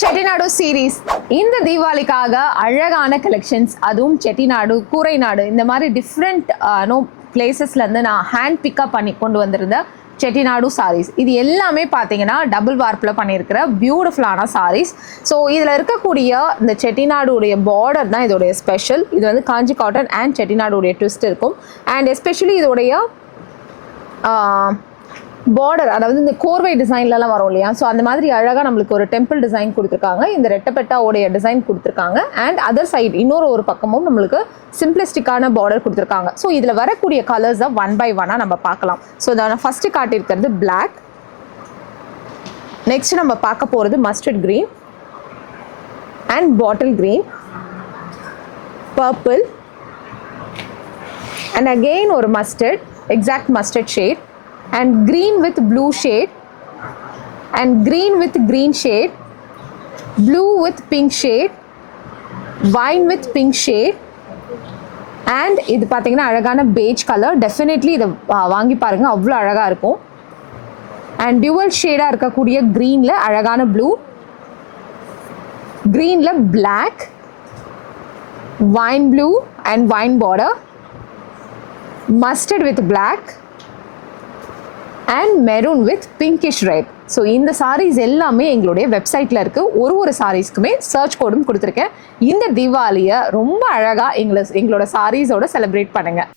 Chettinad series இந்த தீபாவளிக்காக அழகான collections, அதுவும் செட்டிநாடு, கூரைநாடு இந்த மாதிரி டிஃப்ரெண்ட் பிளேசஸ்லேருந்து நான் ஹேண்ட் பிக்கப் பண்ணி கொண்டு வந்திருந்தேன் செட்டிநாடு சாரீஸ். இது எல்லாமே பார்த்தீங்கன்னா டபுள் வார்ப்பில் பண்ணியிருக்கிற பியூட்டிஃபுல்லான சாரீஸ். ஸோ இதில் இருக்கக்கூடிய இந்த செட்டிநாடுடைய பார்டர் தான் இதோடைய ஸ்பெஷல். இது வந்து காஞ்சி காட்டன் அண்ட் செட்டிநாடுடைய ட்விஸ்ட் இருக்கும். அண்ட் எஸ்பெஷலி இதோடைய பார்டர், அதாவது இந்த கோர்வை டிசைன்லலாம் வரும் இல்லையா, ஸோ அந்த மாதிரி அழகாக நம்மளுக்கு ஒரு டெம்பிள் டிசைன் கொடுத்துருக்காங்க. இந்த ரெட்டப்பெட்டாவுடைய டிசைன் கொடுத்துருக்காங்க. அண்ட் அதர் சைடு இன்னொரு பக்கமும் நம்மளுக்கு சிம்பிளிஸ்டிக்கான பார்டர் கொடுத்துருக்காங்க. ஸோ இதில் வரக்கூடிய கலர்ஸை ஒன் பை ஒன்னாக நம்ம பார்க்கலாம். ஸோ இதை நான் ஃபஸ்ட்டு காட்டியிருக்கிறது பிளாக். நெக்ஸ்ட் நம்ம பார்க்க போகிறது mustard green and bottle green, purple and again ஒரு mustard, exact mustard shade, and green with blue shade, and green with green shade, blue with pink shade, wine with pink shade, and இது பார்த்தீங்கன்னா அழகான beige color. Definitely இதை வாங்கி பாருங்கள், அவ்வளோ அழகாக இருக்கும். அண்ட் டியூவல் ஷேடாக இருக்கக்கூடிய க்ரீனில் அழகான ப்ளூ, க்ரீனில் black, wine blue and wine border, mustard with black and maroon with pinkish red. So இந்த சாரீஸ் எல்லாமே எங்களுடைய வெப்சைட்டில் இருக்குது. ஒரு சாரீஸ்க்குமே சர்ச் கோடும் கொடுத்துருக்கேன். இந்த தீபாவளியை ரொம்ப அழகாக எங்களோட சாரீஸோட செலிப்ரேட் பண்ணுங்கள்.